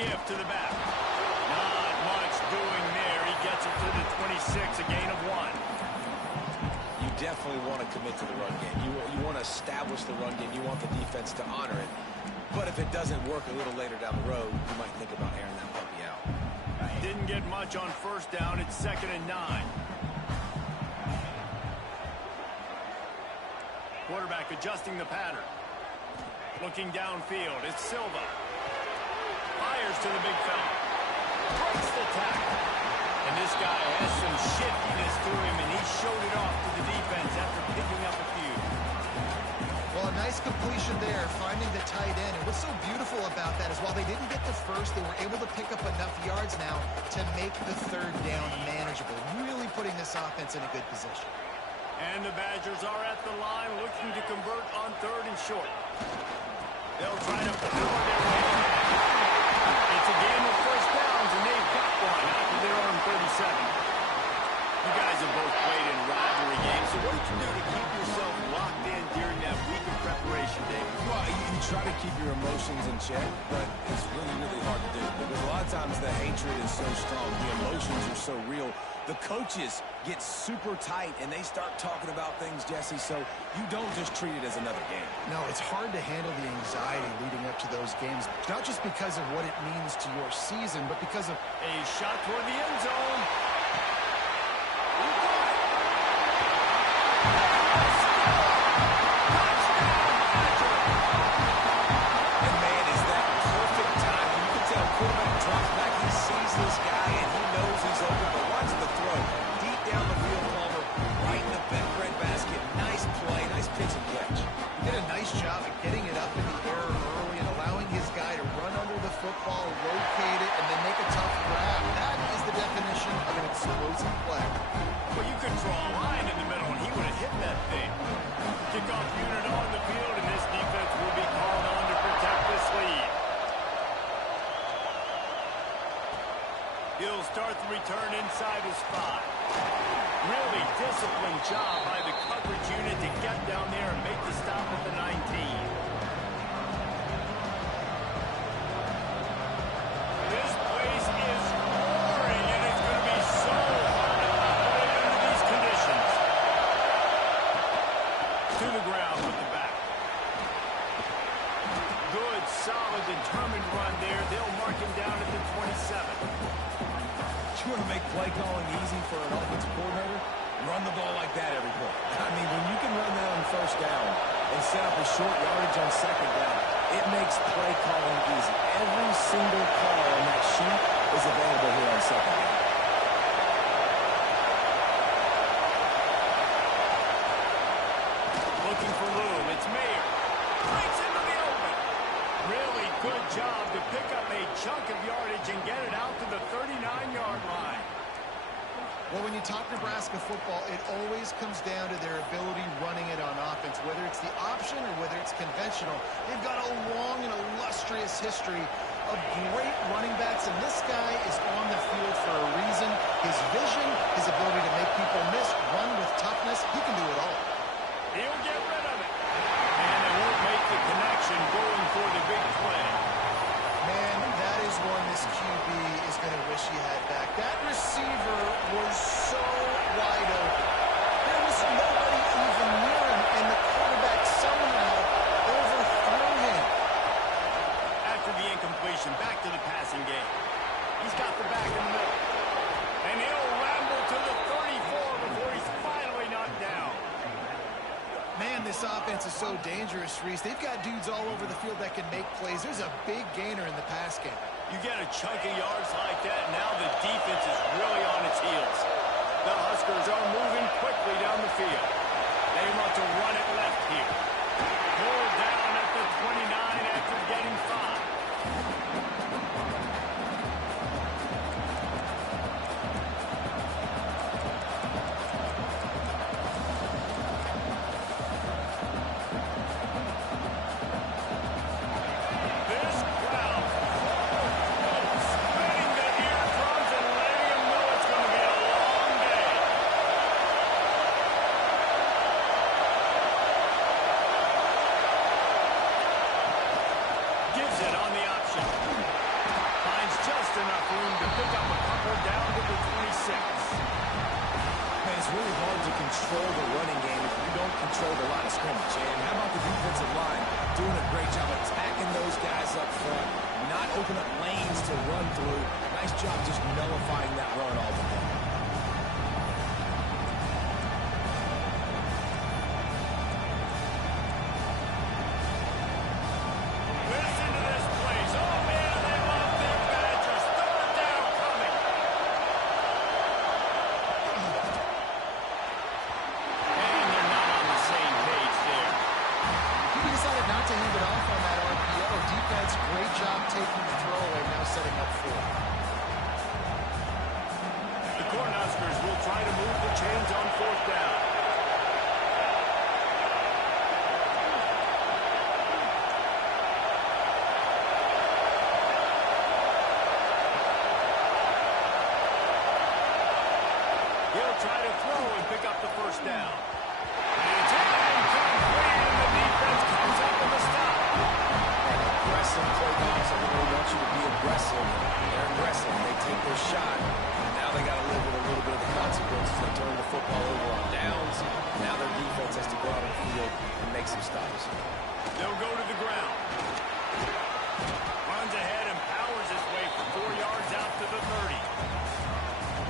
give to the back. Not much doing there. He gets it to the 26, a gain of 1. You definitely want to commit to the run game. You want to establish the run game. You want the defense to honor it. But if it doesn't work a little later down the road, you might think about airing that puppy out. Didn't get much on first down. It's 2nd and 9. Quarterback adjusting the pattern. Looking downfield. It's Silva. Fires to the big fella. Breaks the tackle. And this guy has some shiftiness to him, and he showed it off to the defense after picking up a few. Well, a nice completion there, finding the tight end. And what's so beautiful about that is while they didn't get the first, they were able to pick up enough yards now to make the 3rd down manageable, really putting this offense in a good position. And the Badgers are at the line looking to convert on 3rd and short. They'll try to power their way back. It's a game of first downs, and they've got one after their own 37. You guys have both played in rivalry games, so what did you do to keep yourself locked in during that week of preparation, David? Well, you try to keep your emotions in check, but it's really, really hard to do because a lot of times the hatred is so strong, the emotions are so real. The coaches get super tight, and they start talking about things, Jesse, so you don't just treat it as another game. No, it's hard to handle the anxiety leading up to those games, not just because of what it means to your season, but because of a shot toward the end zone. And man, is that perfect time. You can tell quarterback drops back, he sees this guy, and he knows he's open, but watch the throw. Deep down the field, Palmer, right in the bread basket. Nice play, nice pitch and catch. He did a nice job of getting it up in the air early and allowing his guy to run under the football, rotate it, and then make a tough grab. That is the definition of an explosive play. Well, you could draw a line in the middle, and he would have hit that thing. Kickoff unit on the field, and this defense will be called on to protect this lead. He'll start the return inside his spot. Really disciplined job by the coverage unit to get down there and make the stop at the 19. This place is roaring, and it's going to be so hard to operate under these conditions. To the ground with the back. Good, solid, determined run there. They'll mark him down at the 27. You want to make play calling easy for an offensive coordinator? Run the ball like that every play. I mean, when you can run that on first down and set up a short yardage on 2nd down, it makes play calling easy. Every single call on that sheet is available here on 2nd down. Looking for room. It's Mayer. Breaks into the open. Really good job to pick up a chunk of yardage and get it out to the 39-yard line. Well, when you talk Nebraska football, it always comes down to their ability running it on offense, whether it's the option or whether it's conventional. They've got a long and illustrious history of great running backs, and this guy is on the field for a reason. His vision, his ability to make people miss, run with toughness, he can do it all. He'll get rid of it. And they won't make the connection going for the big play. Man, that is one this QB is going to wish he had back. That receiver was so wide open. There was nobody even near him, and the quarterback somehow overthrew him. After the incompletion, back to the passing game. He's got the back in the middle. And he'll ramble to the 34 before he's finally knocked down. Man, this offense is so dangerous, Reese. They've got dudes all over the field that can make plays. There's a big gainer in the pass game. You get a chunk of yards like that, now the defense is really on its heels. The Huskers are moving quickly down the field. They want to run it left here. Pulled down at the 29 after getting 5. really hard to control the running game if you don't control the line of scrimmage. And how about the defensive line doing a great job attacking those guys up front, not open up lanes to run through. Nice job just nullifying that run altogether. Great job taking the throw and now setting up for it. The Cornhuskers will try to move the chains on fourth down. He'll try to throw and pick up the first down. It's incomplete, and the defense comes up with a stop. Aggressive play calls. Everybody wants you to be aggressive. They're aggressive. They take their shot. And now they got to live with a little bit of the consequences. They turn the football over on downs. Now their defense has to go out on the field and make some stops. They'll go to the ground. Runs ahead and powers his way for 4 yards out to the 30.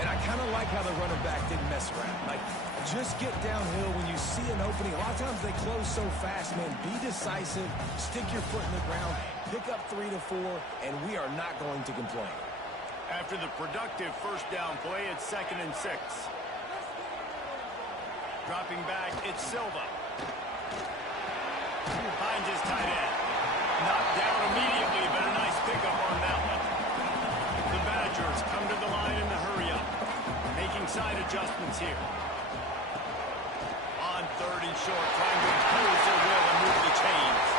And I kind of like how the running back didn't mess around. Like, just get downhill when you see an opening. A lot of times they close so fast, man. Be decisive. Stick your foot in the ground. Pick up 3 to 4, and we are not going to complain. After the productive first down play, it's 2nd and 6. Dropping back, it's Silva. Finds his tight end. Knocked down immediately, but a nice pickup on that one. The Badgers come to the line in the hurry-up, making side adjustments here. On 3rd and short, trying to impose their will and move the chains.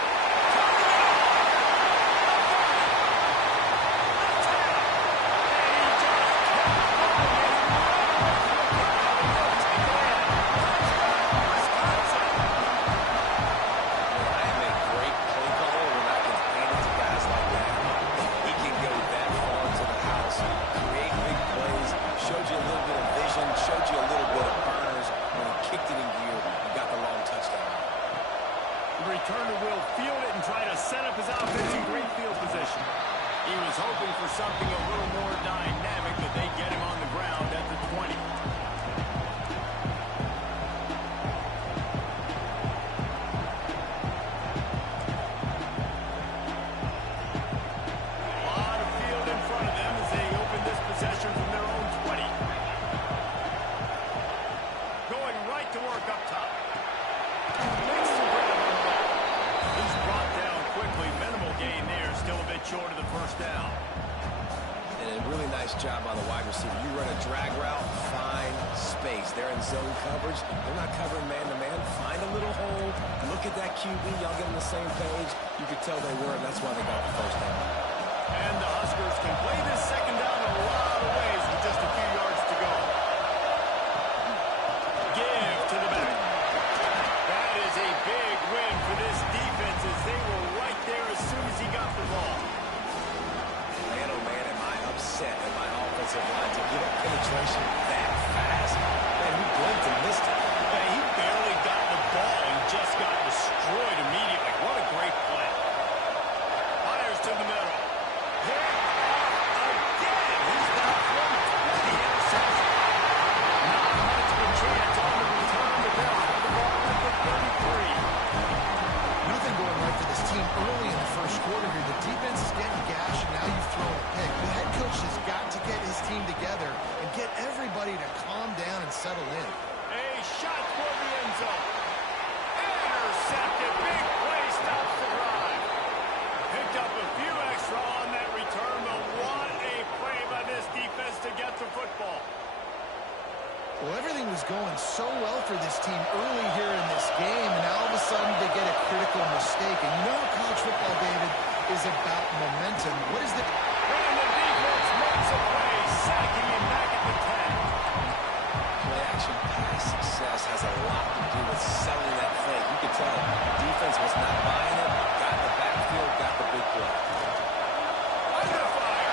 Return to Will, field it, and try to set up his offense in great field position. He was hoping for something a little more dynamic, but they get him on the ground at the 20. A lot of field in front of them as they open this possession from their own 20. Going right to work up top. Makes the grab on the ball. He's brought down quickly. Minimal gain there. Still a bit short of the first down. And a really nice job on the wide receiver. You run a drag route, find space. They're in zone coverage. They're not covering man-to-man. Find a little hole. Look at that QB. Y'all get on the same page. You could tell they were, and that's why they got the first down. And the Huskers can play this second down in a lot of ways with just a few yards to go. Give to the back. That is a big win for this defense as they were right there as soon as he got the ball. Man, oh man, am I upset at my offensive line to give up penetration that fast. Man, he blinked and missed it. Man, he barely got the ball and just got destroyed immediately. What a great play. Fires to the middle. Hit again. He's got 20 interception. Not much of a chance on the return to them. The ball at the 33. Nothing going right for this team early in the first quarter here. The defense is getting gashed, and now you've thrown a pick. The head coach has got to get his team together and get everybody to calm down and settle in. A shot for the end zone. Intercepted. Big play stops the drive. Picked up a few extra on that return, but what a play by this defense to get the football. Well, everything was going so well for this team early here in this game, and all of a sudden they get a critical mistake. And you know how college football, David, is about momentum. What is the... And the defense makes a play, sacking him back at the 10. Play-action pass success has a lot to do with selling that fake. You could tell the defense was not buying it, got the backfield, got the big play. Under fire.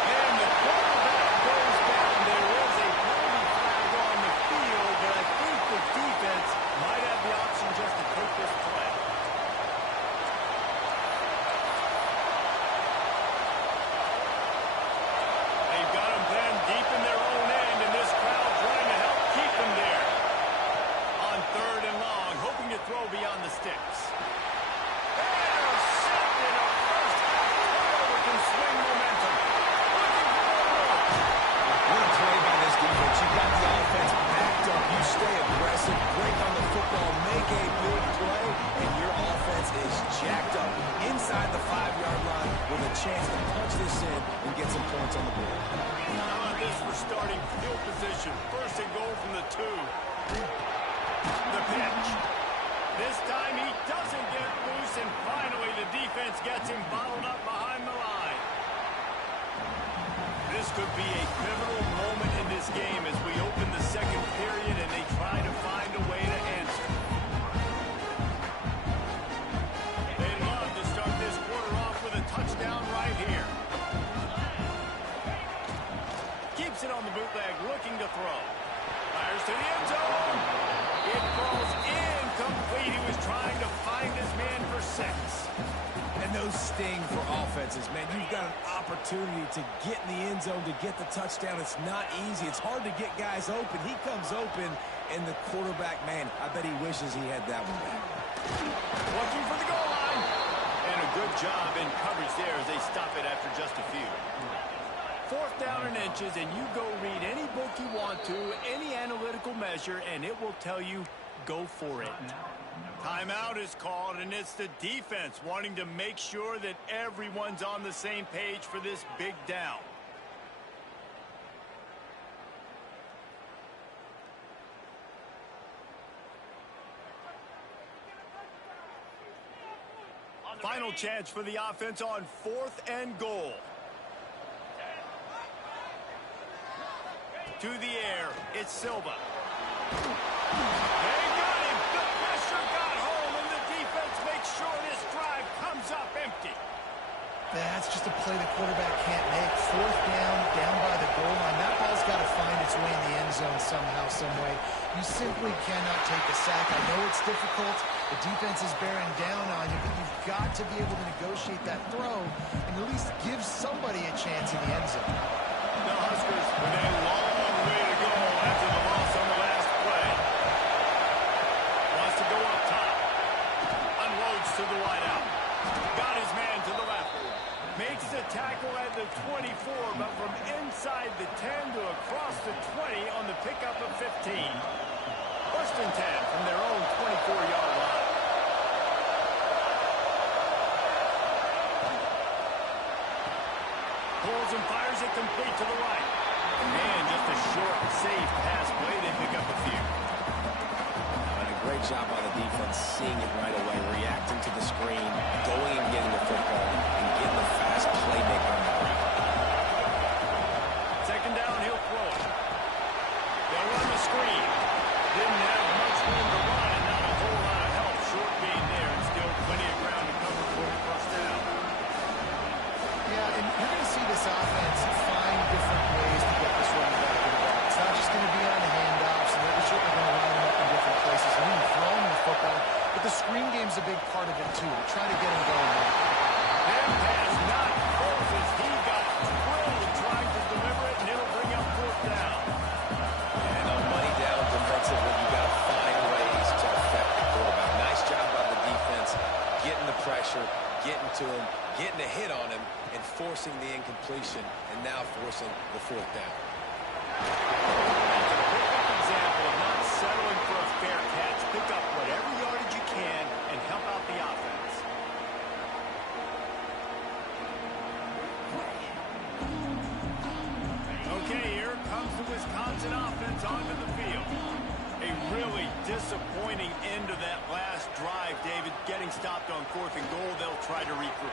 And the quarterback goes down. There is a penalty flag on the field. defense gets him bottled up behind the line. This could be a pivotal moment in this game as we open the second period and they try to find a way to answer. They love to start this quarter off with a touchdown right here. Keeps it on the bootleg, looking to throw. Fires to the end zone. It falls incomplete. He was trying to find his man for 6. And those sting for offenses, man. You've got an opportunity to get in the end zone, to get the touchdown. It's not easy. It's hard to get guys open. He comes open, and the quarterback, man, I bet he wishes he had that one back. Looking for the goal line. And a good job in coverage there as they stop it after just a few. 4th down and inches, and you go read any book you want to, any analytical measure, and it will tell you, go for it. Timeout is called, and it's the defense wanting to make sure that everyone's on the same page for this big down. Final chance for the offense on 4th and goal. To the air, it's Silva. They got him. The pressure got home, and the defense makes sure this drive comes up empty. That's just a play the quarterback can't make. 4th down by the goal line. That ball's got to find its way in the end zone somehow, some way. You simply cannot take a sack. I know it's difficult. The defense is bearing down on you, but you've got to be able to negotiate that throw and at least give somebody a chance in the end zone. The Huskers with a long way to go after the loss on the last play. Wants to go up top. Unloads to the wideout. Got his man to the left. Makes the tackle at the 24, but from inside the 10 to across the 20 on the pickup of 15. 1st and 10 from their own 24-yard line. Pulls and fires it complete to the right. And just a short, safe pass play. They pick up a few. And a great job by the defense, seeing it right away, reacting to the screen, going and getting the football, and getting the fast playmaker on the ground. 2nd down, he'll throw it. They'll run the screen. Didn't have much room to run, and not a whole lot of help. Short being there, and still plenty of ground to cover for the 1st down. Yeah, and you're going to see this offense find different ways to get this running back involved. It's not just going to be on the handoffs, and they're certainly going to line them up in different places. And even throwing the football, but the screen game's a big part of it, too. They're trying to get him going there. That pass not close as he got drilled trying to deliver it, and it'll bring up 4th down. And on money down defensively, you got to find ways to affect the quarterback. Nice job by the defense, getting the pressure, getting to him, getting a hit on him, and forcing the incompletion, and now forcing the 4th down. That's a perfect example of not settling for a fair catch. Pick up whatever yardage you can and help out the offense. Okay, here comes the Wisconsin offense onto the field. A really disappointing end to that last drive, David. Getting stopped on 4th and goal, they'll try to regroup.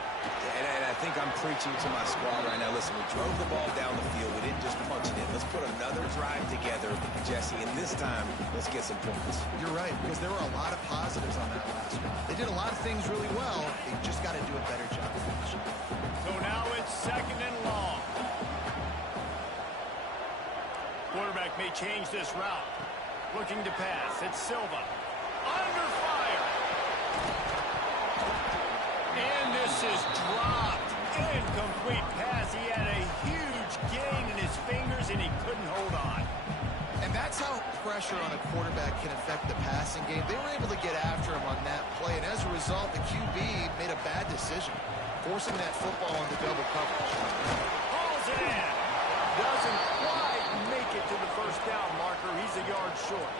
And I think I'm preaching to my squad right now. Listen, we drove the ball down the field. We didn't just punch it in. Let's put another drive together, Jesse, and this time, let's get some points. You're right, because there were a lot of positives on that last one. They did a lot of things really well. They just got to do a better job of finishing. So now it's 2nd and long. Quarterback may change this route. Looking to pass. It's Silva. Under fire. And this is dropped. Incomplete pass. He had a huge gain in his fingers, and he couldn't hold on. And that's how pressure on a quarterback can affect the passing game. They were able to get after him on that play, and as a result, the QB made a bad decision, forcing that football into double coverage. Hauls it in. Doesn't quite make it to the 1st down marker. He's a yard short.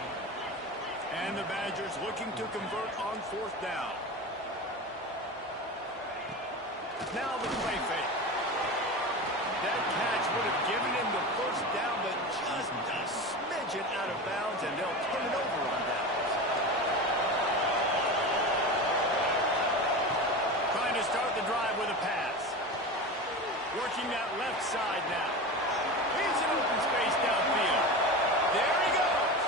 And the Badgers looking to convert on 4th down. Now the play fake. That catch would have given him the 1st down, but just a smidgen out of bounds, and they'll turn it over on downs. Trying to start the drive. Working that left side now. He's in open space downfield. There he goes.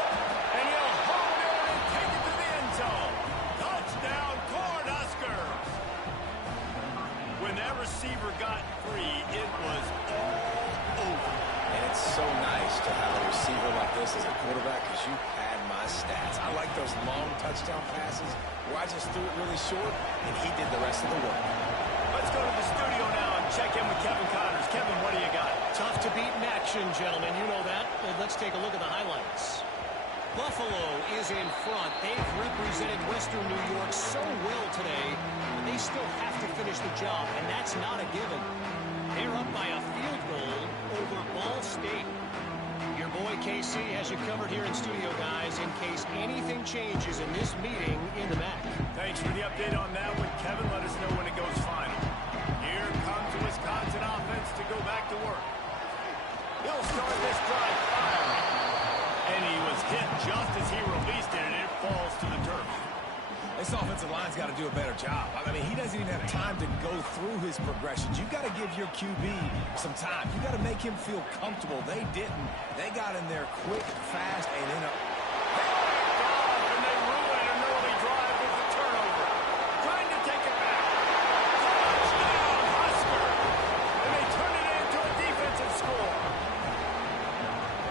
And he'll hold it and take it to the end zone. Touchdown, Cornhuskers. When that receiver got free, it was all over. And it's so nice to have a receiver like this as a quarterback because you had my stats. I like those long touchdown passes where I just threw it really short, and he did the rest of the work. Let's go to the studio now and check in with Kevin Connors. Kevin, what do you got? Tough to beat in action, gentlemen. You know that. Let's take a look at the highlights. Buffalo is in front. They've represented Western New York so well today, but they still have to finish the job, and that's not a given. They're up by a field goal over Ball State. Your boy KC has you covered here in studio, guys, in case anything changes in this meeting in the MAC. Thanks for the update on that one, Kevin. Let us know when it goes final. Here comes the Wisconsin offense to go back to work. He'll start this drive firing. And he was hit just as he released it, and it falls to the turf. This offensive line's got to do a better job. I mean, he doesn't even have time to go through his progressions. You've got to give your QB some time. You've got to make him feel comfortable. They didn't. They got in there quick, fast, and in a... And they ruin an early drive with the turnover. Trying to take it back. Touchdown, Husker. And they turn it into a defensive score.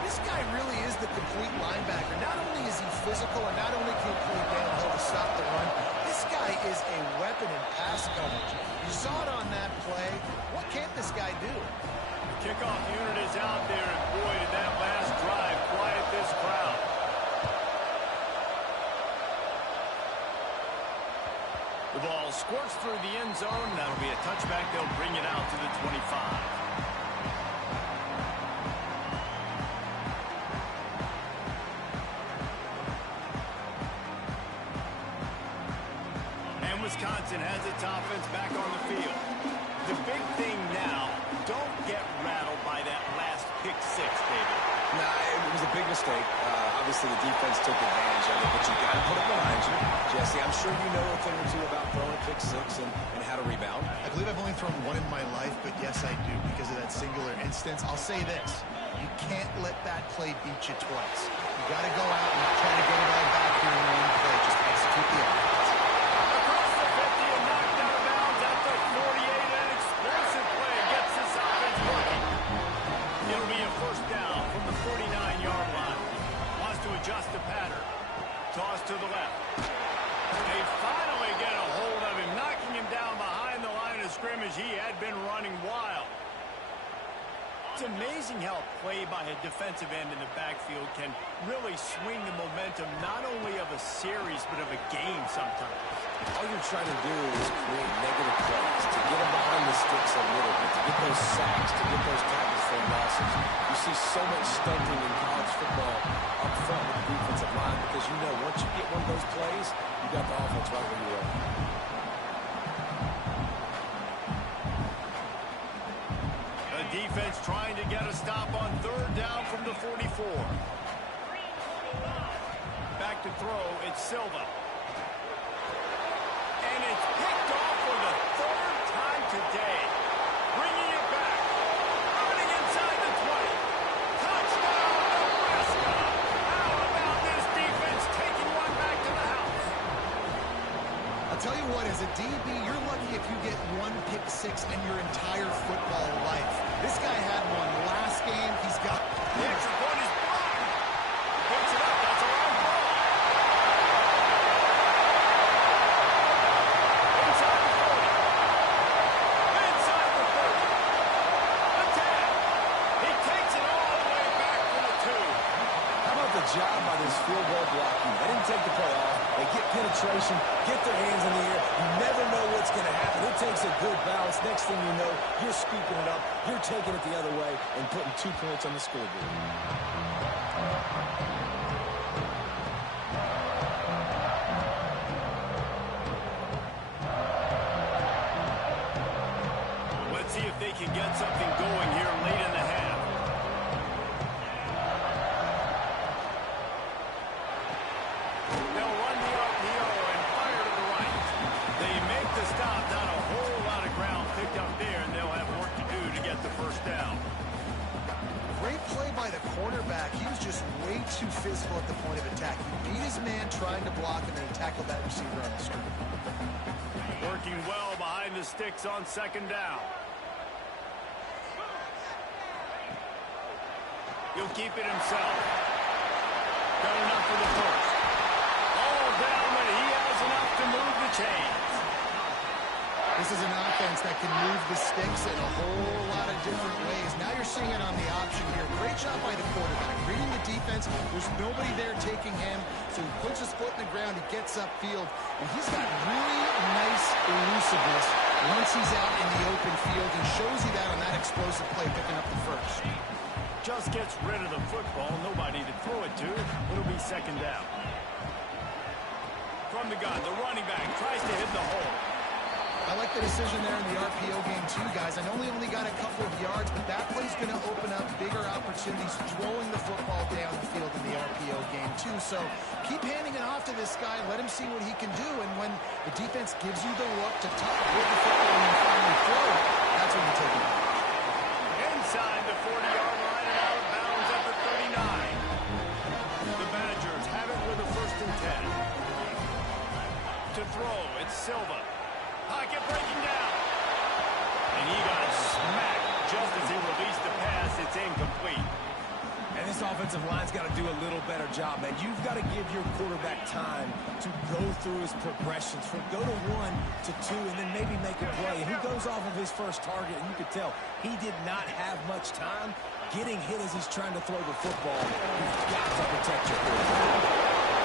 This guy really is the complete linebacker. Not only is he physical and not only can he play downhill to stop the run, this guy is a weapon in pass coverage. You saw it on that play. What can't this guy do? The kickoff unit is out there, and boy, did that last drive quiet this crowd. The ball squirts through the end zone. That'll be a touchback. They'll bring it out to the 25. Wisconsin has its offense back on the field. The big thing now, don't get rattled by that last pick six, David. Nah, it was a big mistake. Obviously, the defense took advantage of it, but you got to put it behind you. Jesse, I'm sure you know a thing or two about throwing a pick six and how to rebound. I believe I've only thrown one in my life, but yes, I do because of that singular instance. I'll say this. You can't let that play beat you twice. You got to go out and try to get it all back here in one play. Just execute the offense. Across the 50 and knocked out of bounds at the 48. An explosive play gets this offense working. It'll be a first down from the 49-yard line. Wants to adjust the pattern. Toss to the left. They finally get a hold of him, knocking him down behind the line of scrimmage. He had been running wild. It's amazing how play by a defensive end in the backfield can really swing the momentum not only of a series but of a game sometimes. All you're trying to do is create negative plays, to get them behind the sticks a little bit, to get those sacks, to get those tackles for losses. You see so much stunting in college football up front with the defensive line because you know once you get one of those plays, you got the offense right where you are. Defense trying to get a stop on third down from the 44. Back to throw, it's Silva. And it's picked off for the third time today. Bringing it back. Running inside the 20. Touchdown, Nebraska. How about this defense taking one back to the house? I'll tell you what, as a DB, you're lucky if you get one pick six in your entire football life. This guy had one last game. He's got... The extra point is blocked. Picks it up. That's a long ball. Inside the 40. Inside the 30. The 10. He takes it all the way back to the 2. How about the job by this field goal blocking? They didn't take the play off. They get penetration, get their hands in the air. You never know what's going to happen. It takes a good bounce. Next thing you know, you're scooping it up, you're taking it the other way, and putting 2 points on the scoreboard. Let's see if they can get something going here late in the half. They'll run the RPO and fire to the right. They make the stop. Not a whole lot of ground picked up there, and they'll have work to do to get too physical at the point of attack. He beat his man trying to block him, and he tackled that receiver on the street. Working well behind the sticks on second down. He'll keep it himself. Got enough for the first. All down, but he has enough to move the chains. This is an offense that can move the sticks in a whole lot of different ways. Now you're seeing it on the option here. Great job by the quarterback. Reading the defense, there's nobody there taking him, so he puts his foot in the ground, he gets upfield, and he's got really nice elusiveness once he's out in the open field, and shows you that on that explosive play, picking up the first. Just gets rid of the football, nobody to throw it to. It'll be second down. From the gun, the running back tries to hit the hole. I like the decision there in the RPO game too, guys. I know he only got a couple of yards, but that play's going to open up bigger opportunities throwing the football down the field in the RPO game too. So keep handing it off to this guy. Let him see what he can do. And when the defense gives you the look to top with the football and you finally throw it, that's when you take it. Inside the 40-yard line and out of bounds at the 39. The Badgers have it with a 1st and 10. To throw, it's Silva. Pocket breaking down. And he got smacked just as he released the pass. It's incomplete. And this offensive line's got to do a little better job, man. You've got to give your quarterback time to go through his progressions from go to 1 to 2 and then maybe make a play. And he goes off of his first target, and you could tell he did not have much time getting hit as he's trying to throw the football. You've got to protect your quarterback.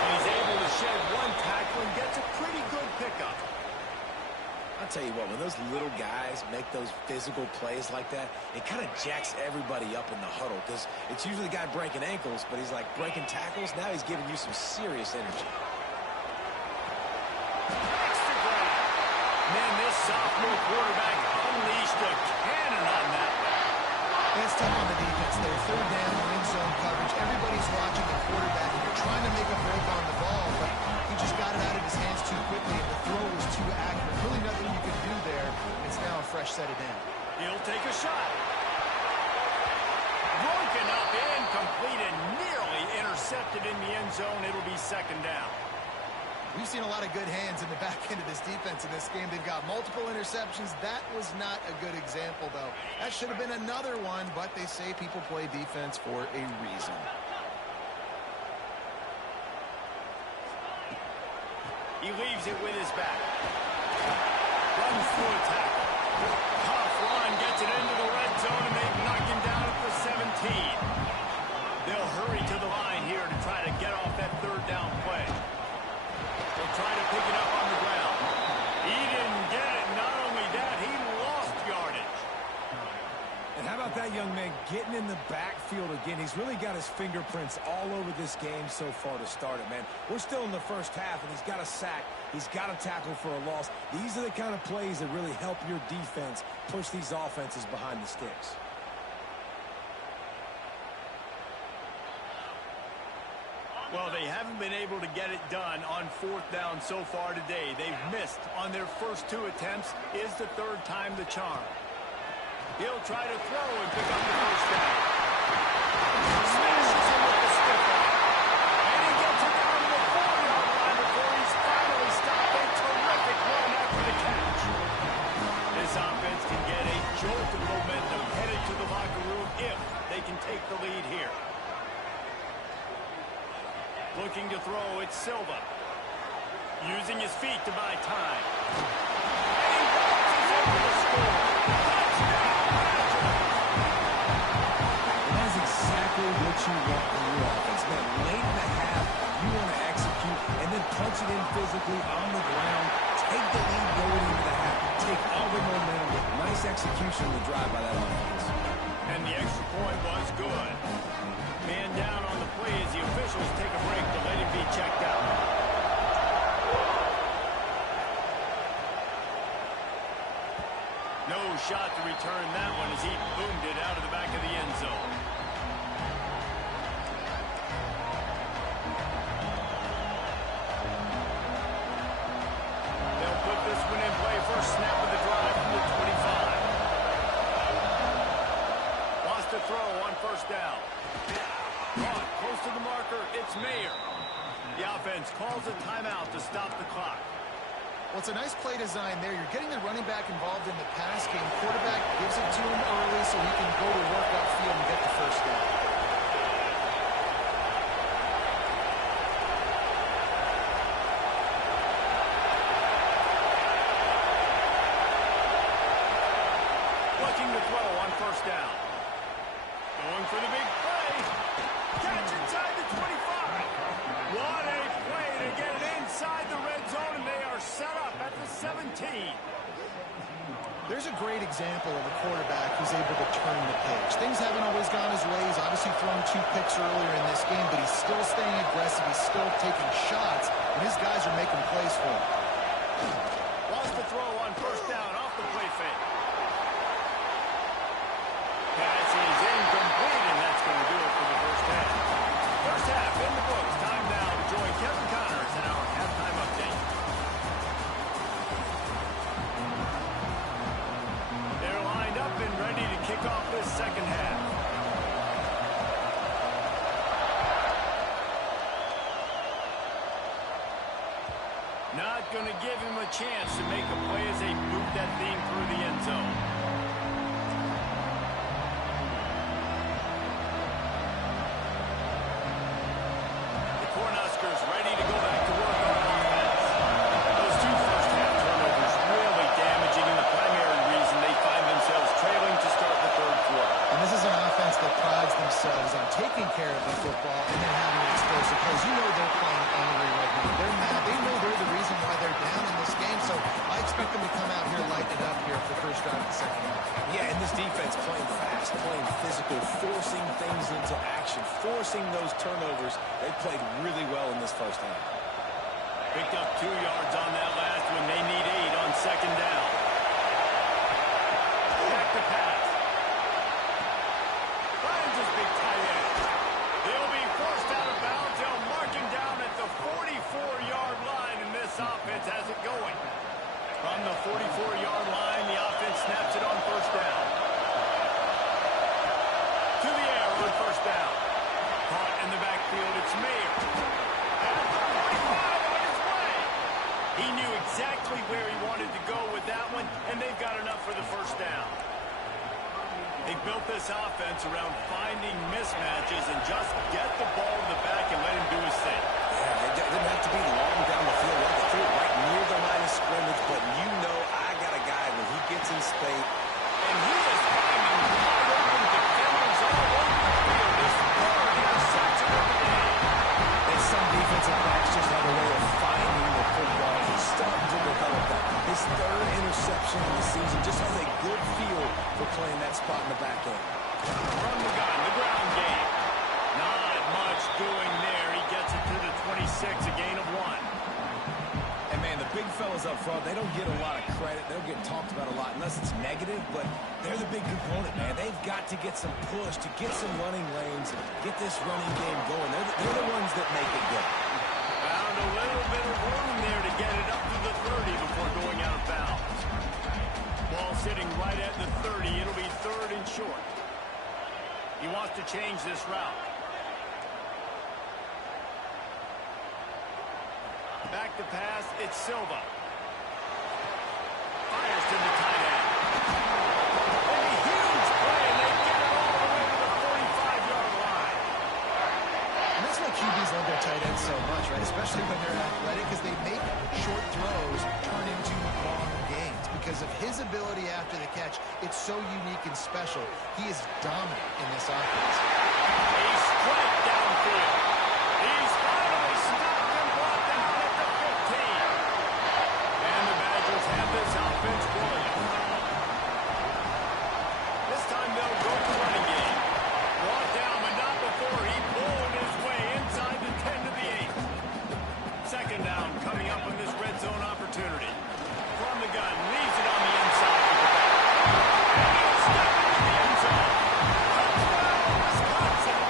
He's able to shed one tackle and gets a pretty good pickup. I'll tell you what, when those little guys make those physical plays like that, it kind of jacks everybody up in the huddle because it's usually the guy breaking ankles, but he's like breaking tackles. Now he's giving you some serious energy. Extra grab. Man, this sophomore quarterback unleashed a cannon on that one. That's tough on the defense there. Third down, end zone coverage. Everybody's watching the quarterback, and you're trying to make a break on the ball, but he just got it out of his hands too quickly, and the throw was too accurate. Really nothing you can do there. It's now a fresh set of down. He'll take a shot. Broken up, incomplete, and nearly intercepted in the end zone. It'll be second down. We've seen a lot of good hands in the back end of this defense in this game. They've got multiple interceptions. That was not a good example, though. That should have been another one, but they say people play defense for a reason. He leaves it with his back. Runs through a tackle. Tough run, gets it into the red zone, and they knock him down at the 17. They'll hurry to the line here to try to get off that third down play. They'll try to pick it up on the ground. He didn't get it. Not only that, he lost yardage. And how about that young man getting in the backfield again? He's really got his fingerprints all over this game so far to start it, man. We're still in the first half, and he's got a sack. He's got a tackle for a loss. These are the kind of plays that really help your defense push these offenses behind the sticks. Well, they haven't been able to get it done on 4th down so far today. They've missed on their first 2 attempts. Is the third time the charm? He'll try to throw and pick up the first down. Smashes him with the stiff arm. And he gets it down to the 4-yard line before he's finally stopped. A terrific run after the catch. This offense can get a jolt of momentum headed to the locker room if they can take the lead here. Looking to throw, it's Silva. Using his feet to buy time. And he watches over the score. Touchdown, Badgers! And that's exactly what you want in your offense, man. Late in the half, you want to execute and then punch it in physically on the ground. Take the lead going into the half. Take all the momentum. Nice execution on the drive by that offense. And the extra point was good. Man down on the play as the officials take a break to let him be checked out. No shot to return that one as he boomed it out of the back of the end zone. They'll put this one in play. First snap of the drive from the 25. Wants to throw on 1st down. Caught close to the marker. defense calls a timeout to stop the clock. Well, it's a nice play design there. You're getting the running back involved in the pass game. Quarterback gives it to him early so he can go to work upfield and get the first down. Looking to throw on first down. Going for the big play. Catch inside the 25. What a play to get it inside the red zone, and they are set up at the 17. There's a great example of a quarterback who's able to turn the page. Things haven't always gone his way. He's obviously thrown 2 picks earlier in this game, but he's still staying aggressive. He's still taking shots, and his guys are making plays for him. Lost the throw on first down off the play fake. Pass is incomplete, and that's going to do it for the first half. First half in the books. Time now to join Kevin Connors in our halftime update. They're lined up and ready to kick off this second half. Not going to give him a chance to make a play as they boot that thing through the end zone. Ready to go back to work on offense. Those 2 first-half turnovers really damaging, and the primary reason they find themselves trailing to start the third quarter. And this is an offense that prides themselves on taking care of the football and then having explosive plays. You know they're playing angry right now. They're mad. They know they're the reason why they're down in this game, so I expect them to come out here lighting it up here for the first drive of the second half. Yeah, and this defense playing fast, playing physical, forcing things into action, forcing those turnovers. They played really well in this first half. Picked up 2 yards on that last one. They need 8 on second down. Back to pass. Finds his big tight end. He'll be forced out of bounds. They'll mark him down at the 44-yard line, and this offense has it going. From the 44-yard line, the offense snaps it on first down. To the air on first down. Caught in the backfield, it's Mayer. At the 45 on his way. He knew exactly where he wanted to go with that one, and they've got enough for the first down. They built this offense around finding mismatches and just get the ball in the back and let him do his thing. Yeah, it didn't have to be long down the field. They threw it right near the line of scrimmage, but you know I got a guy when he gets in space. And he is finding wide open defenders all over the field. His 3rd interception of the day. And some defensive backs just have a way of finding the football. He's starting to develop that. His 3rd interception of the season just has a good feel for playing that spot in the back end. From the gun, the ground game. Not much doing there. He gets it to the 26, a gain of 1. And, man, the big fellas up front, they don't get a lot of credit. They don't get talked about a lot unless it's negative, but they're the big component, man. They've got to get some push, to get some running lanes, and get this running game going. They're the ones that make it go. Found a little bit of room there to get it up to the 30 before going out of bounds. Ball sitting right at the 30. It'll be 3rd and short. He wants to change this route. Back to pass, it's Silva. Fires to the tight end. A huge play, and they get it all the way to the 45-yard line. And that's why QBs love their tight ends so much, right? Especially when they're athletic, because they make short throws turn into long gains. Because of his ability after the catch, it's so unique and special. He is dominant in this offense. A strike downfield. He's finally stopped and brought down at the 15. And the Badgers have this offense rolling. This time they'll go to running game. Brought down, but not before he pulled his way inside the 10 to the 8. Second down coming up on this red zone opportunity. From the gun, leaves it on the inside of the back. And he'll step into the end zone. Touchdown, Wisconsin.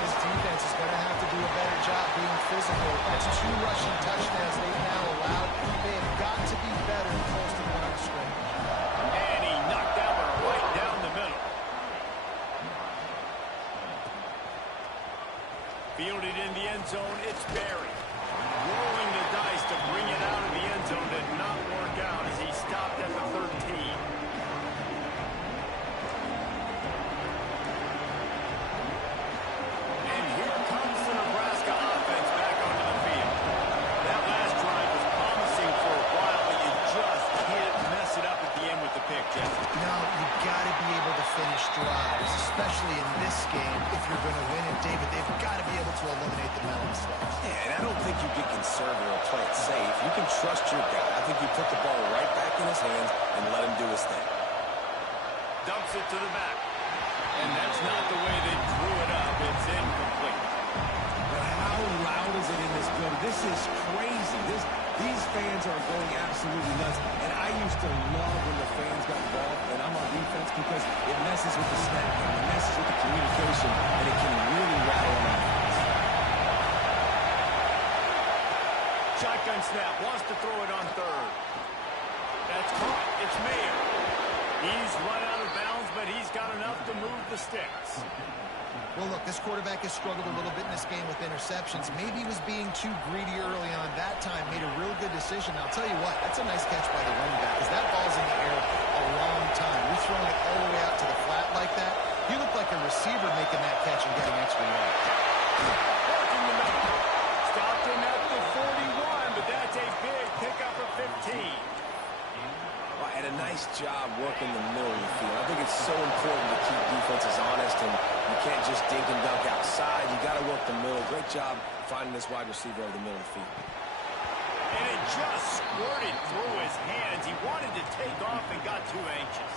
This defense is going to have to do a better job being physical. That's 2 rushing touchdowns they've now allowed. They have got to be better close to the line of scrimmage. And he knocked that one right down the middle. Fielded in the end zone, it's Barry. Rolling the dice to bring it out of the end zone did not work out as he stopped at the 13. And here comes the Nebraska offense back onto the field. That last drive was promising for a while, but you just can't mess it up at the end with the pick, Jeff. No, you've got to be able to finish drives, especially in this game. If you're going to win it, David, they've got to be able to eliminate the mental mistakes. Yeah, and I don't think you get conservative or play it safe. You can trust your guy. I think you put the ball right back in his hands and let him do his thing. Dumps it to the back. And that's not the way they drew it up. It's incomplete. But how loud is it in this building? This is crazy. These fans are going absolutely nuts. And I used to love when the fans got involved, and I'm on defense because it messes with the snap game. It messes with the communication, and it can really rattle on offense. Shotgun snap. Wants to throw it on third. That's caught. It's Mayer. He's run out of bounds, but he's got enough to move the sticks. Well, look, this quarterback has struggled a little bit in this game with interceptions. Maybe he was being too greedy early on. That time made a real good decision. I'll tell you what, that's a nice catch by the running back because that ball's in the air a long time. You're throwing it all the way out to the flat like that. He looked like a receiver making that catch and getting extra yards. Working the middle. Stopped him at the 41, but that's a big pickup of 15. And a nice job working the middle of the field. I think it's so important to keep defenses honest, and you can't just dink and dunk outside. You got to work the middle. Great job finding this wide receiver over the middle of the field. And it just squirted through his hands. He wanted to take off and got too anxious.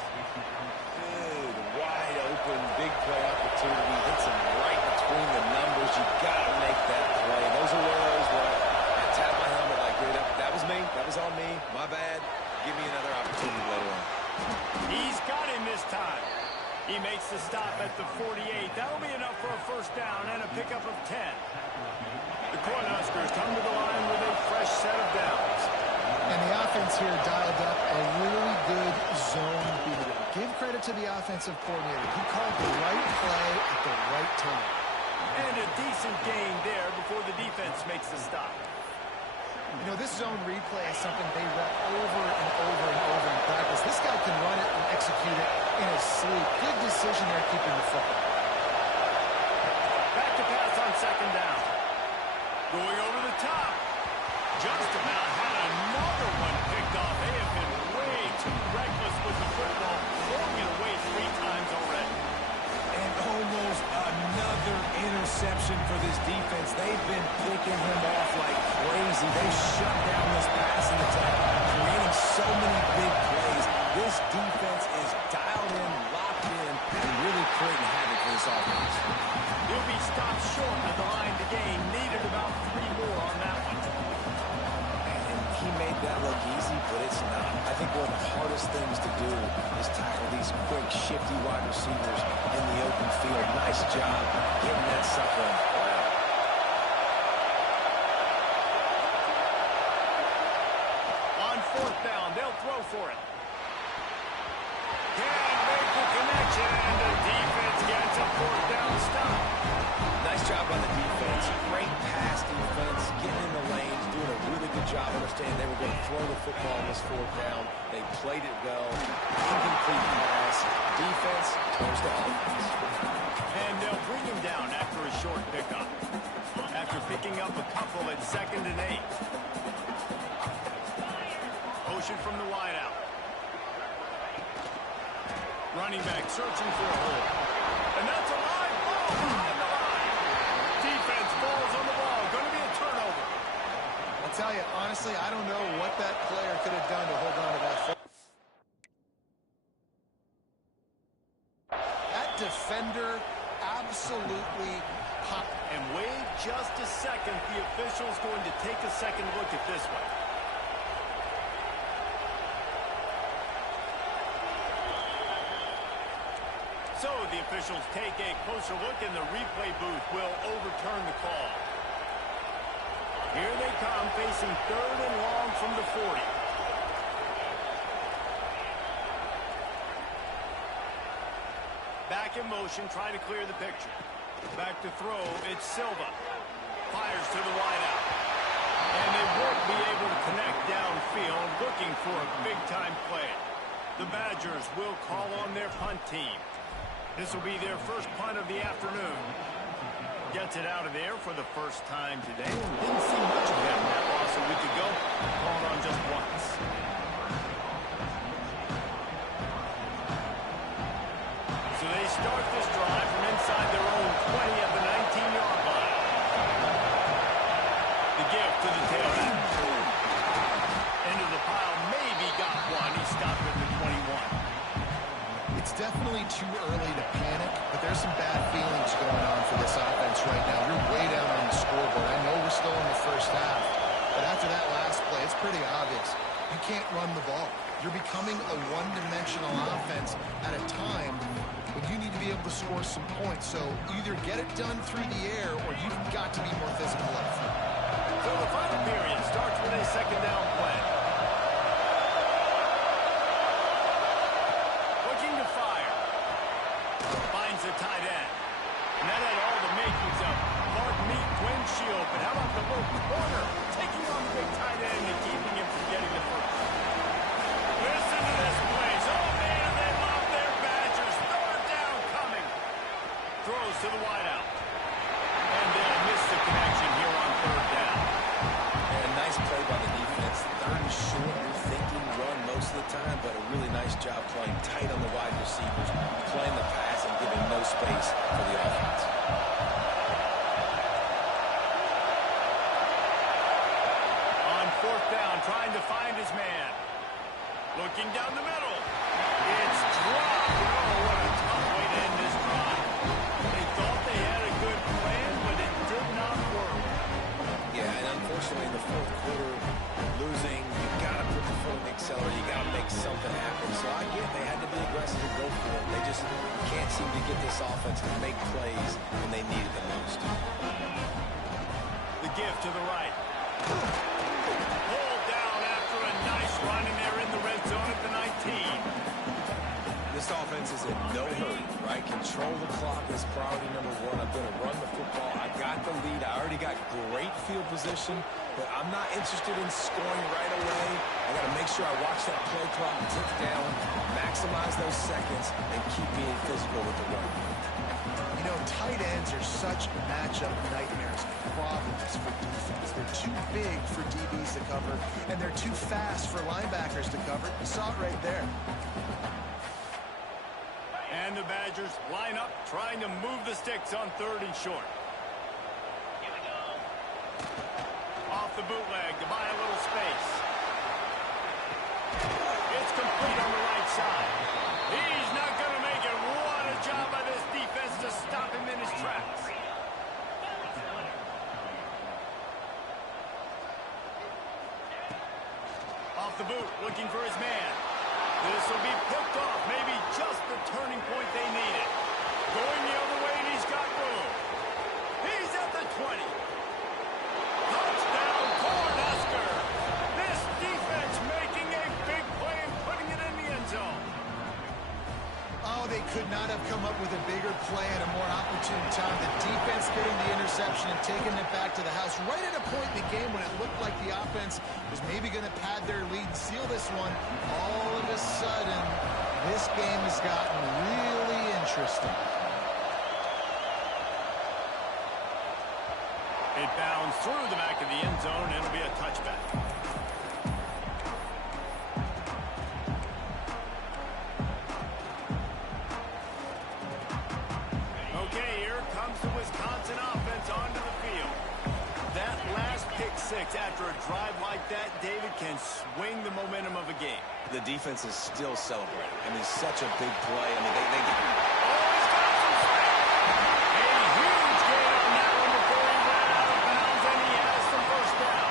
Good, wide open, big play opportunity. Hits him right between the numbers. You got to make that play. Those are one of those where I tap my helmet like, dude, that was me. That was on me. My bad. Give me another opportunity later on. He's got him this time. He makes the stop at the 48. That'll be enough for a first down and a pickup of 10. The Cornhuskers come to the line with a fresh set of downs. And the offense here dialed up a really good zone beater. Give credit to the offensive coordinator. He called the right play at the right time. And a decent gain there before the defense makes the stop. You know, this zone replay is something they rep over and over and over in practice. This guy can run it and execute it in his sleep. Good decision there keeping the football. Back to pass on second down. Going over the top. Just about had another one picked off. They have been way too reckless with the football, throwing it away 3 times already. And almost another interception for this defense. They've been picking him off like crazy. They shut down this passing attack, creating so many big plays. This defense is dialed in, locked in, and really creating havoc for this offense. He'll be stopped short at the line to gain. Needed about 3 more on that one. And he made that look easy, but it's not. I think one of the hardest things to do is tackle these quick, shifty wide receivers in the open field. Nice job getting that sucker on the ground. On fourth down, they'll throw for it. Can't make the connection, and the defense gets a fourth down stop. Nice job on the defense. Great pass defense, getting in the lanes, doing a really good job understanding they were going to throw the football on this fourth down. They played it well. Incomplete pass. Defense turns to offense. And they'll bring him down after a short pickup. After picking up a couple at 2nd and 8. Motion from the wideout. Running back searching for a hole. And that's a live ball behind the line. Defense falls on the ball. Going to be a turnover. I'll tell you, honestly, I don't know what that player could have done to hold on to that football. That defender absolutely popped. And wait just a second. The official's going to take a second look at this one. So the officials take a closer look, and the replay booth will overturn the call. Here they come, facing 3rd and long from the 40. Back in motion, trying to clear the picture. Back to throw, it's Silva. Fires to the wideout. And they won't be able to connect downfield, looking for a big-time play. The Badgers will call on their punt team. This will be their first punt of the afternoon. Gets it out of there for the first time today. Didn't see much of him that loss a week ago. Called on just once. So they start this drive from inside their own 20 at the 19-yard line. The give to the tailback. Into the pile, maybe got one. He stopped at the 21. It's definitely too early to panic, but there's some bad feelings going on for this offense right now. You're way down on the scoreboard. I know we're still in the first half, but after that last play, it's pretty obvious. You can't run the ball. You're becoming a one-dimensional offense at a time when you need to be able to score some points. So either get it done through the air or you've got to be more physical up front. So the final period starts with a second down play. Looking to fire. Finds the tight end. And that had all the makings of meat windshield. But how about the little corner taking on the big tight end and keeping him from getting the first? Listen to this place. Oh, man, they love their Badgers. Third down coming. Throws to the wideout. And they'll miss the connection here on third down. And a nice play by the defense. Third and short, you're thinking run most of the time, but a really nice job playing tight on the wide receivers, playing the pass and giving no space for the offense. On fourth down, trying to find his man. Looking down the middle. It's dropped. Oh, what a tough way to end this drive. They thought they had a good plan, but it did not work. Yeah, and unfortunately in the fourth quarter, losing, you got to put the foot on the accelerator. You got to make something happen. So I get they had to be aggressive and go for it. They just can't seem to get this offense to make plays when they need it the most. The give to the right. Pulled down after a nice run, and they're in the red zone at the 19. This offense is in no hurry, right? Control the clock is priority number one. I'm going to run the football. I got the lead. I already got great field position, but I'm not interested in scoring right away. I got to make sure I watch that play clock tick down, maximize those seconds, and keep being physical with the run. You know, tight ends are such matchup nightmares, problems for defense. They're too big for DBs to cover, and they're too fast for linebackers to cover. You saw it right there. And the Badgers line up, trying to move the sticks on third and short. Off the bootleg to buy a little space. It's complete on the right side. He's not going to make it. What a job by this defense to stop him in his tracks. Off the boot, looking for his man. This will be picked off, maybe just the turning point they needed. Going the other way, and he's got room. He's at the 20. Touchdown, Cornhusker. This defense making a big play and putting it in the end zone. Oh, they could not have come up with a bigger play at a more opportune time. The defense getting the interception and taking it back to the house right at a point in the game when it looked like the offense was maybe going to pad their lead and seal this one. All of a sudden, this game has gotten really interesting. It bounds through the back of the end zone, and it'll be a touchback. Okay, here comes the Wisconsin offense onto the field. That last pick six after a drive like that, David, can swing the momentum of a game. The defense is still celebrating. I mean, such a big play. I mean, they Oh, he's got some space. A huge gain on that one before he ran out of bounds, and he has some first down.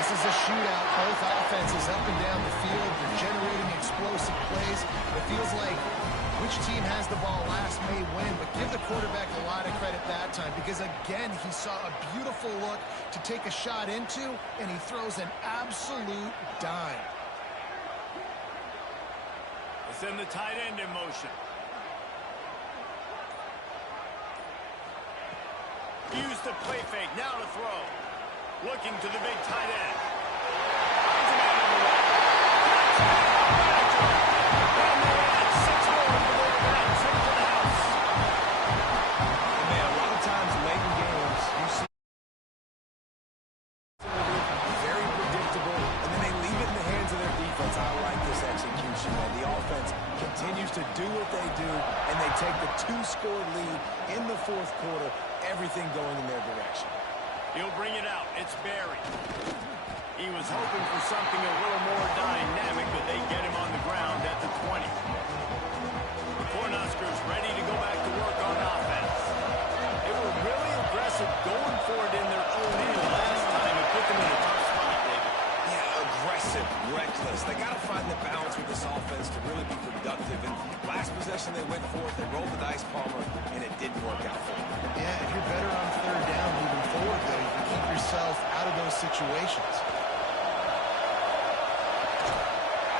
This is a shootout. Both offenses up and down the field. They're generating explosive plays. It feels like which team has the ball last may win, but give the quarterback a lot of credit that time because, again, he saw a beautiful look to take a shot into, and he throws an absolute dime. Send the tight end in motion. Use the play fake. Now to throw. Looking to the big tight end. Finds a man on the way. And they add 6 more before that. Trip to the house. And man, a lot of times late in games, you see very predictable, and then they leave it in the hands of their defense. I like this execution, man. The offense continues to do what they do, and they take the 2-score lead in the fourth quarter, everything going in their direction. He'll bring it out. It's Barry. He was hoping for something a little more dynamic, but they get him on the ground at the 20. The Cornhuskers ready to go back to work on offense. They were really aggressive going for it in their own end last time. It put them in a tough spot, David. Yeah, aggressive, reckless. They got to find the balance with this offense to really be productive. And last possession they went for it, they rolled the dice, Palmer, and it didn't work out for them. Yeah, if you're better on third down moving forward, though, you can keep yourself out of those situations.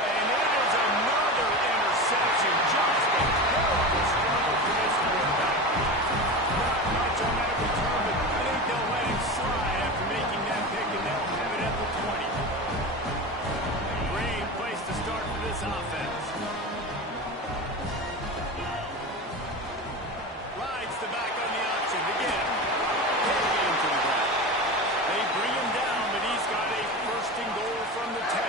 And it is another interception. Just a terrible struggle for this quarterback. Not much on that return, but I think they'll let him slide after making that pick, and they'll have it at the 20. Great place to start for this offense. Rides the back on the option to get him. Can't get him to the ground. They bring him down, but he's got a first and goal from the 10.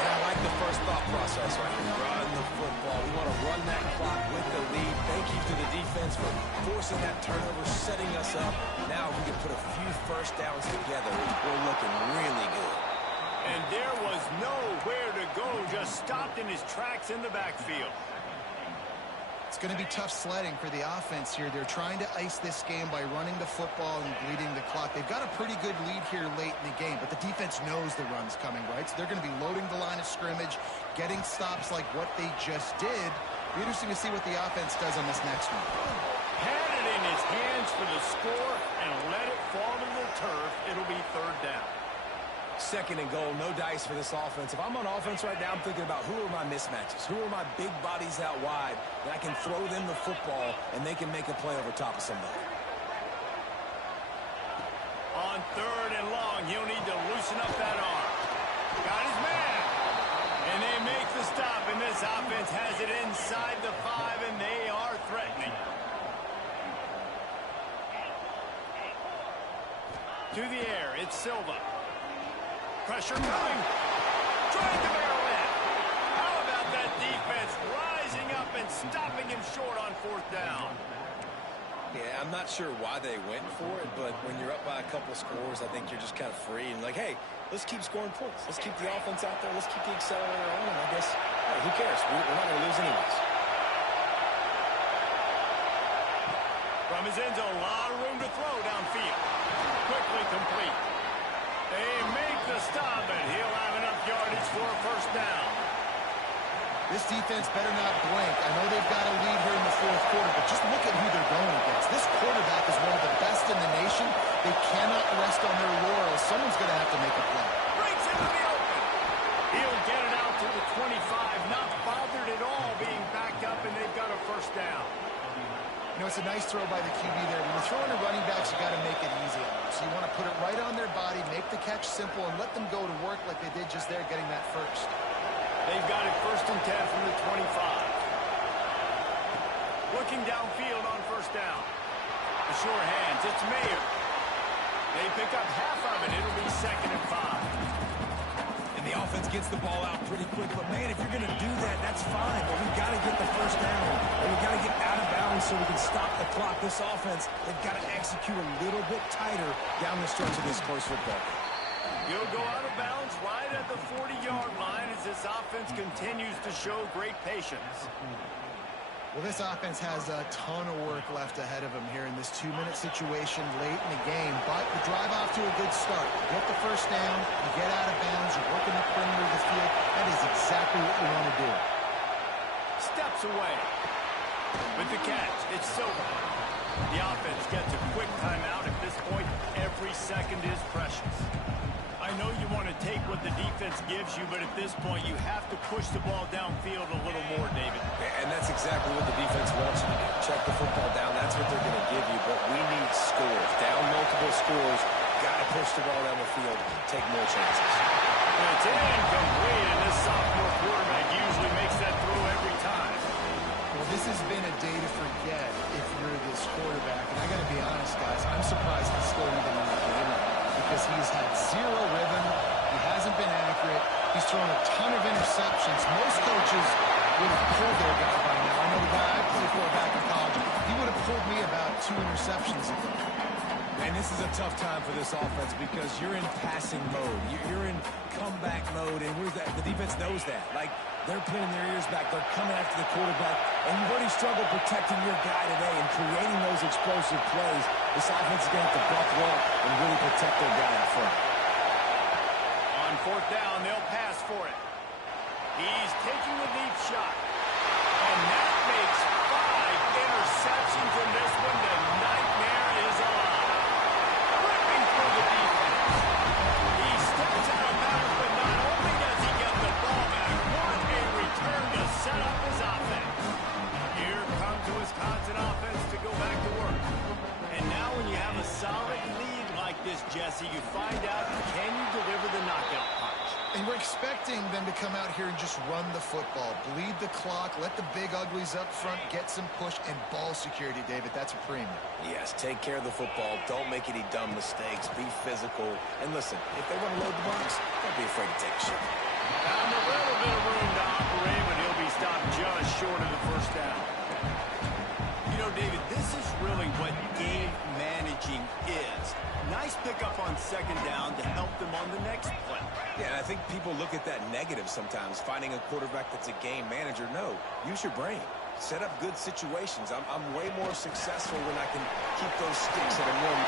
And I like the first thought process right here. Run the football. We want to run that clock with the lead. Thank you to the defense for forcing that turnover, setting us up. Now we can put a few first downs together. We're looking really good. And there was nowhere to go, just stopped in his tracks in the backfield. It's going to be tough sledding for the offense here. They're trying to ice this game by running the football and bleeding the clock. They've got a pretty good lead here late in the game, but the defense knows the run's coming, right? So they're going to be loading the line of scrimmage, getting stops like what they just did. Be interesting to see what the offense does on this next one. Had it in his hands for the score and let it fall to the turf. It'll be third down. Second and goal, no dice for this offense. If I'm on offense right now, I'm thinking about who are my mismatches? Who are my big bodies out wide that I can throw them the football and they can make a play over top of somebody? On third and long, he'll need to loosen up that arm. Got his man. And they make the stop, and this offense has it inside the 5, and they are threatening. To the air, it's Silva. Pressure coming. Trying to barrel in. How about that defense rising up and stopping him short on fourth down? Yeah, I'm not sure why they went for it, but when you're up by a couple scores, I think you're just kind of free and like, hey, let's keep scoring points. Let's keep the offense out there. Let's keep the accelerator on, and I guess, hey, who cares? We're not going to lose anyways. From his end zone, a lot of room to throw downfield. Quickly complete. They make the stop, and he'll have enough yardage for a first down. This defense better not blink. I know they've got a lead here in the fourth quarter, but just look at who they're going against. This quarterback is one of the best in the nation. They cannot rest on their laurels. Someone's going to have to make a play. Brings it to the open. He'll get it out to the 25, not bothered at all being backed up, and they've got a first down. You know, it's a nice throw by the QB there. When you're throwing to running backs, you got to make it easy on them. So you want to put it right on their body, make the catch simple, and let them go to work like they did just there, getting that first. They've got it first and 10 from the 25. Looking downfield on first down. The sure hands, it's Mayer. They pick up half of it. It'll be second and 5. And the offense gets the ball out pretty quick. But, man, if you're going to do that, that's fine. But we've got to get the first down. And we've got to get out of bounds so we can stop the clock. This offense, they've got to execute a little bit tighter down the stretch of this close football game. He'll go out of bounds right at the 40-yard line as this offense continues to show great patience. Well, this offense has a ton of work left ahead of them here in this 2-minute situation late in the game. But the drive off to a good start. You get the first down, you get out of bounds, you're working the perimeter of the field. That is exactly what you want to do. Steps away. With the catch, it's Silva. The offense gets a quick timeout. At this point, every second is precious. I know you want to take what the defense gives you, but at this point, you have to push the ball downfield a little more, David. And that's exactly what the defense wants you to do. Check the football down. That's what they're going to give you, but we need scores. Down multiple scores, got to push the ball down the field, take more chances. It's incomplete, and this sophomore quarterback usually makes that throw every time. Well, this has been a day to forget if you're this quarterback. And I got to be honest, guys, I'm surprised he's still even in the game because he's had zero rhythm. He hasn't been accurate. He's thrown a ton of interceptions. Most coaches would have pulled their guy by now. I know the guy I played for back in college, he would have pulled me about 2 interceptions ago. And this is a tough time for this offense because you're in passing mode. You're in comeback mode, and the defense knows that. Like, they're pinning their ears back. They're coming after the quarterback, and you've already struggled protecting your guy today and creating those explosive plays. This offense is going to have to buckle up and really protect their guy up front. On 4th down, they'll pass for it. He's taking a deep shot. And that makes 5 interceptions in this one. The nightmare is alive. Ripping through the defense. He steps out of bounds, but not only does he get the ball back, what a return to set up his offense. Here comes the Wisconsin offense to go back to work. And now when you have a solid lead like this, Jesse, you find out, can you deliver the knockout punch? And we're expecting them to come out here and just run the football, bleed the clock, let the big uglies up front get some push, and ball security, David. That's a premium. Yes, take care of the football. Don't make any dumb mistakes. Be physical. And listen, if they want to load the box, don't be afraid to take a shot. Found a little bit of room to operate, but he'll be stopped just short of the 1st down. You know, David, this is really what game managing is. Nice pickup on 2nd down to help them on the next play. Yeah, and I think people look at that negative sometimes, finding a quarterback that's a game manager. No, use your brain. Set up good situations. I'm way more successful when I can keep those sticks at a more...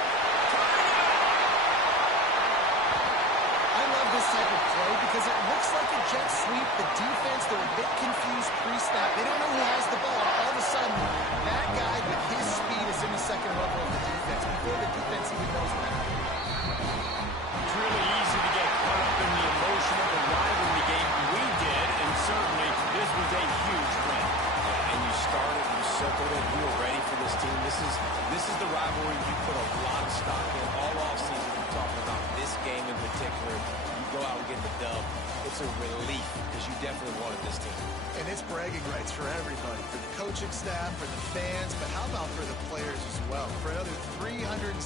I love this type of play because it looks like a jet sweep. The defense, they're a bit confused pre-snap. They don't know who has the ball. All of a sudden, that guy with his speed is in the 2nd level of the defense before the defense even knows that. It's really easy to get caught up in the emotion of a rivalry game. We did, and certainly this was a huge win. And you started, you circled it, you were ready for this team. This is the rivalry you put a lot of stock in all offseason. You're talking about this game in particular. You go out and get the dub. It's a relief because you definitely wanted this team. And it's bragging rights for everybody, for the coaching staff, for the fans, but how about for the players as well? For another 365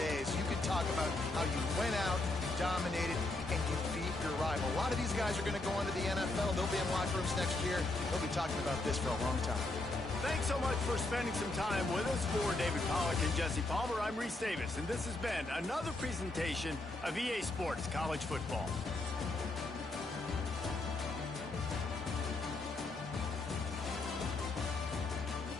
days, you can talk about how you went out, you dominated, and you beat your rival. A lot of these guys are going to go on to the NFL. They'll be in locker rooms next year. They'll be talking about this for a long time. Thanks so much for spending some time with us. For David Pollack and Jesse Palmer, I'm Reese Davis, and this has been another presentation of EA Sports College Football.